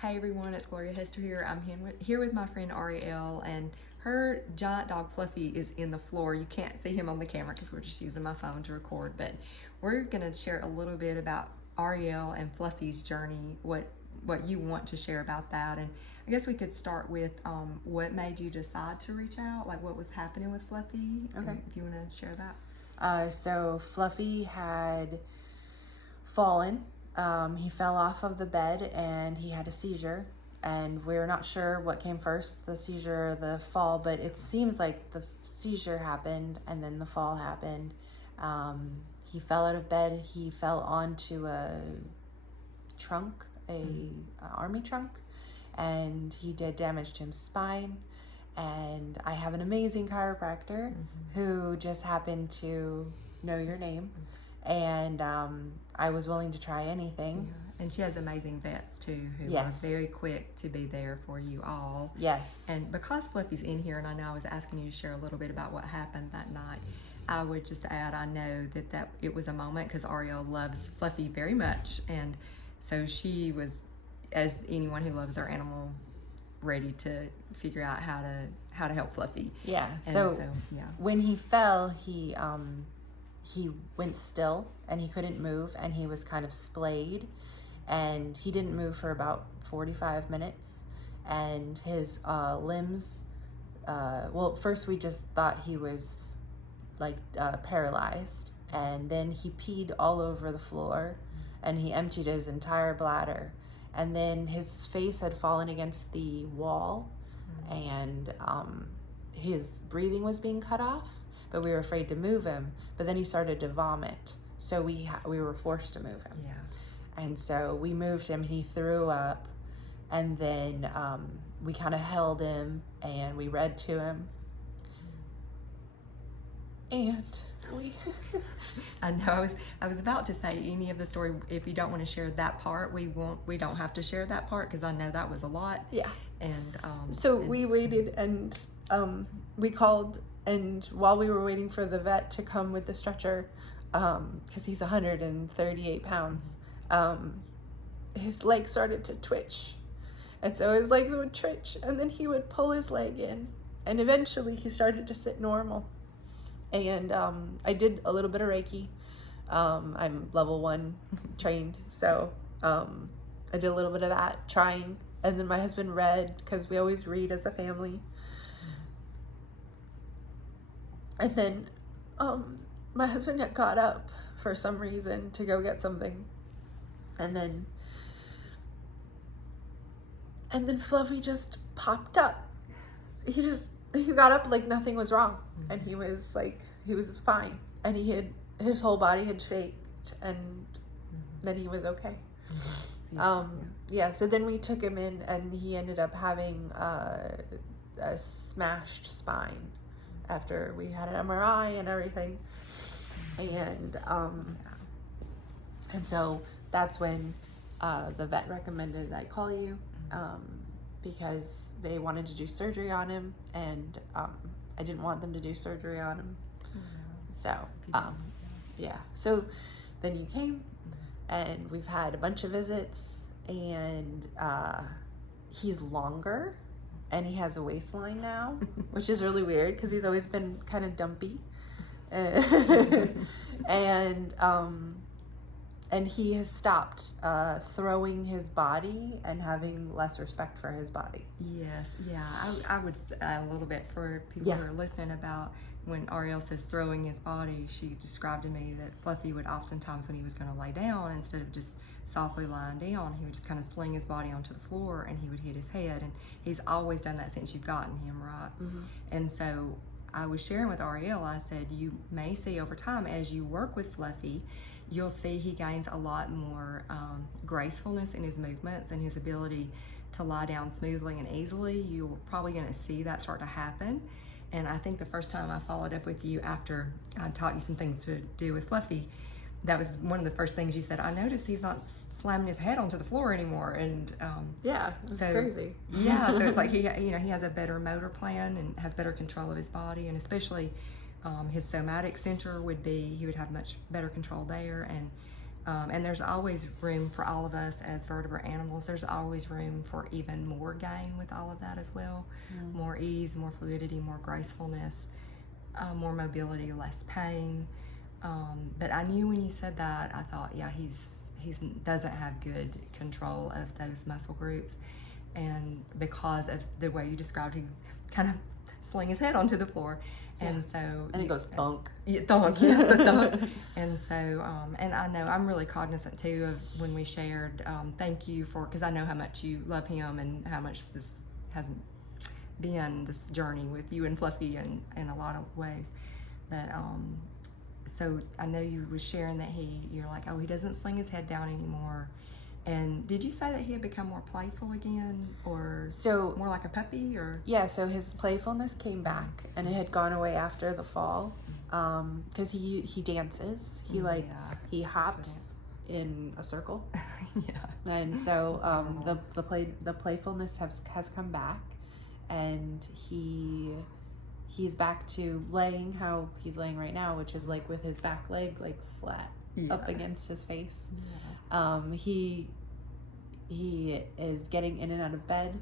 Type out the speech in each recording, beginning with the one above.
Hey everyone, it's Gloria Hester here. I'm here with my friend Ariel, and her giant dog Fluffy is in the floor. You can't see him on the camera because we're just using my phone to record, but we're going to share a little bit about Ariel and Fluffy's journey, what you want to share about that. And I guess we could start with what made you decide to reach out, like what was happening with Fluffy. Okay. If you want to share that. So Fluffy had fallen. He fell off of the bed and he had a seizure, and we're not sure what came first, the seizure or the fall, but it seems like the seizure happened and then the fall happened. He fell out of bed. He fell onto a trunk, army trunk, and he did damage to his spine. And I have an amazing chiropractor who just happened to know your name, and I was willing to try anything. Yeah. And she has amazing vets too, who Yes. are very quick to be there for you all. Yes. And because Fluffy's in here, and I know I was asking you to share a little bit about what happened that night, I would just add, I know that it was a moment because Ariel loves Fluffy very much, and so she was, as anyone who loves their animal, ready to figure out how to help Fluffy. Yeah. And So yeah. when he fell, he went still and he couldn't move, and he was kind of splayed, and he didn't move for about 45 minutes, and his limbs, well, first we just thought he was like paralyzed, and then he peed all over the floor and he emptied his entire bladder, and then his face had fallen against the wall, and his breathing was being cut off, but we were afraid to move him. But then he started to vomit, so we were forced to move him. Yeah. And so we moved him. He threw up, and then we kind of held him and we read to him, and we I know I was about to say any of the story. If you don't want to share that part, we don't have to share that part because I know that was a lot. Yeah. And so we waited, and we called, and while we were waiting for the vet to come with the stretcher, because he's 138 pounds, his leg started to twitch, and so his legs would twitch, and then he would pull his leg in, and eventually he started to sit normal. And I did a little bit of Reiki. I'm level 1 trained, so I did a little bit of that, trying. And then my husband read, because we always read as a family. And then my husband had got up for some reason to go get something. And then Fluffy just popped up. He got up like nothing was wrong, and he was fine, and his whole body had shaked, and then he was okay. So then we took him in, and he ended up having a smashed spine after we had an MRI and everything, and so that's when the vet recommended I call you, because they wanted to do surgery on him, and I didn't want them to do surgery on him. So so then you came, and we've had a bunch of visits, and he's longer, and he has a waistline now, which is really weird because he's always been kind of dumpy, and he has stopped throwing his body and having less respect for his body. Yes, yeah. I would add a little bit for people who are listening about when Ariel says throwing his body. She described to me that Fluffy would oftentimes, when he was going to lay down, instead of just softly lying down, he would just kind of sling his body onto the floor, and he would hit his head. And he's always done that since you've gotten him, right? Mm-hmm. And so I was sharing with Ariel, I said, you may see over time as you work with Fluffy, you'll see he gains a lot more gracefulness in his movements and his ability to lie down smoothly and easily. You're probably going to see that start to happen. And I think the first time I followed up with you after I taught you some things to do with Fluffy, that was one of the first things you said. I noticed he's not slamming his head onto the floor anymore, and it's crazy. Yeah, so it's like he has a better motor plan and has better control of his body, and especially his somatic center he would have much better control there, and And there's always room for all of us as vertebrate animals. There's always room for even more gain with all of that as well. More ease, more fluidity, more gracefulness, more mobility, less pain. But I knew when you said that, I thought, yeah, he doesn't have good control of those muscle groups. And because of the way you described, he kind of sling his head onto the floor. And so... And it goes thunk. Yeah, thunk, yes, the thunk. And so, and I know I'm really cognizant too of when we shared, thank you for, because I know how much you love him and how much this has been, this journey with you and Fluffy in a lot of ways. But, so I know you was sharing that you're like, oh, he doesn't sling his head down anymore. And did you say that he had become more playful again, or so more like a puppy, or? Yeah, so his playfulness came back, and it had gone away after the fall, because he dances. He hops in a circle. Yeah. And so the playfulness has come back, and he's back to laying how he's laying right now, which is like with his back leg like flat up against his face. He is getting in and out of bed.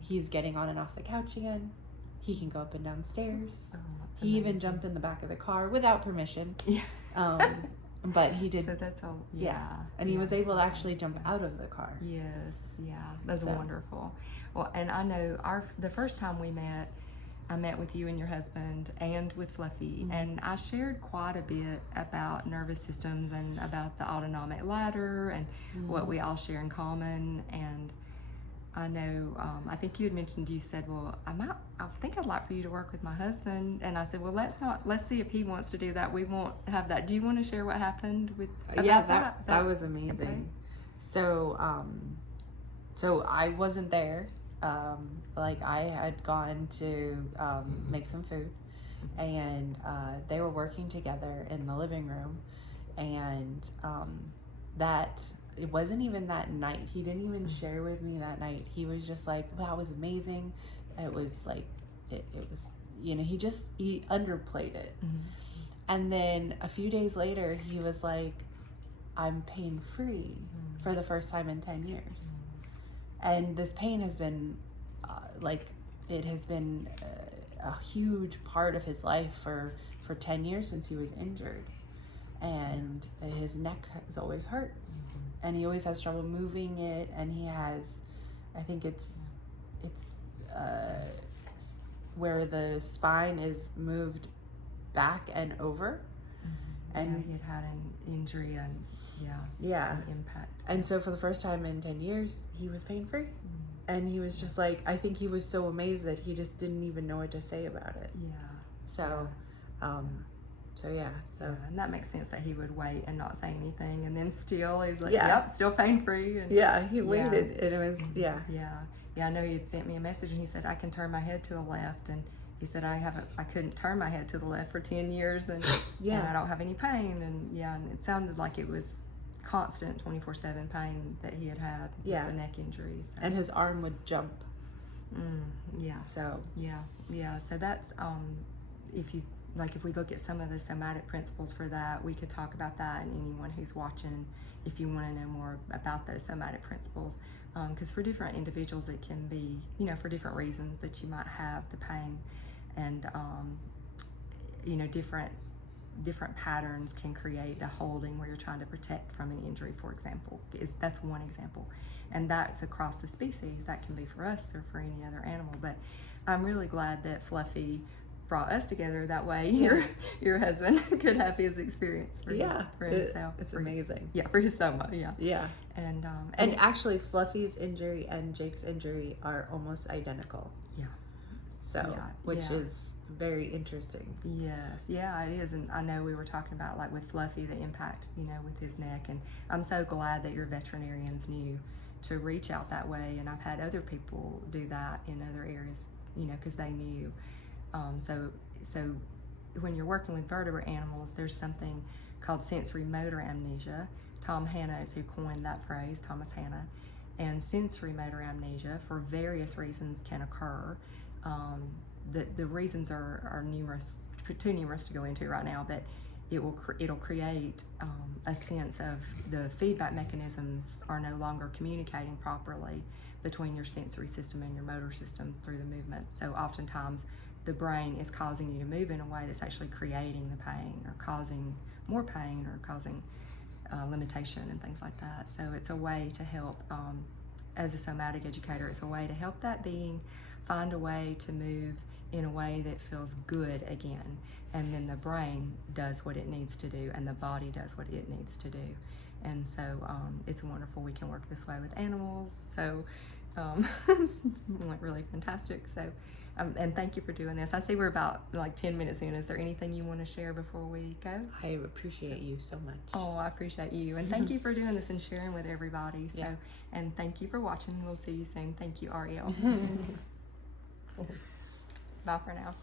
He's getting on and off the couch again. He can go up and down stairs. He even jumped in the back of the car without permission. But he did. So that's all. And he was able to actually jump out of the car. Yes, that's wonderful. Well, and I know the first time we met, I met with you and your husband and with Fluffy, and I shared quite a bit about nervous systems and about the autonomic ladder and what we all share in common. And I know, I think you had mentioned, you said, well, I think I'd like for you to work with my husband. And I said, well, let's see if he wants to do that. We won't have that. Do you want to share what happened with that? That was amazing. Okay. So I wasn't there. I had gone to make some food, and they were working together in the living room, and it wasn't even that night. He didn't even share with me that night. He was just like, wow, it was amazing. It was like, it was, he underplayed it. And then a few days later, he was like, I'm pain-free for the first time in 10 years. And this pain has been, it has been a huge part of his life for 10 years since he was injured. And his neck has always hurt. And he always has trouble moving it. And he has, I think it's where the spine is moved back and over. And he had an injury and an impact. And so for the first time in 10 years, he was pain-free. And he was just like, I think he was so amazed that he just didn't even know what to say about it. So and that makes sense that he would wait and not say anything, and then still he's like, yep, still pain-free. And he waited, and it was, I know he had sent me a message, and he said, I can turn my head to the left, and he said, I couldn't turn my head to the left for 10 years, and I don't have any pain, and it sounded like it was constant 24/7 pain that he had with the neck injuries. So. And his arm would jump. So that's if we look at some of the somatic principles for that, we could talk about that, and anyone who's watching, if you want to know more about those somatic principles, because for different individuals it can be, for different reasons that you might have the pain, and different patterns can create the holding where you're trying to protect from an injury, for example. That's one example, and that's across the species. That can be for us or for any other animal. But I'm really glad that Fluffy brought us together that way. Your husband could have his experience for himself. It's amazing. For his Soma. And actually Fluffy's injury and Jake's injury are almost identical. Which is very interesting. Yes, it is. And I know we were talking about, like, with Fluffy, the impact, with his neck, and I'm so glad that your veterinarians knew to reach out that way, and I've had other people do that in other areas, because they knew. So when you're working with vertebrate animals, there's something called sensory motor amnesia. Tom Hanna is who coined that phrase, Thomas Hanna. And sensory motor amnesia, for various reasons, can occur. The reasons are numerous, too numerous to go into right now, but it'll create a sense of the feedback mechanisms are no longer communicating properly between your sensory system and your motor system through the movement. So oftentimes the brain is causing you to move in a way that's actually creating the pain or causing more pain or causing limitation and things like that. So it's a way to help, as a somatic educator, it's a way to help that being find a way to move in a way that feels good again. And then the brain does what it needs to do and the body does what it needs to do. And so it's wonderful. We can work this way with animals. So it's really fantastic. So, and thank you for doing this. I see we're about like 10 minutes in. Is there anything you want to share before we go? I appreciate you so much. Oh, I appreciate you. And thank you for doing this and sharing with everybody. So, Yeah. And thank you for watching. We'll see you soon. Thank you, Ariel. Bye for now.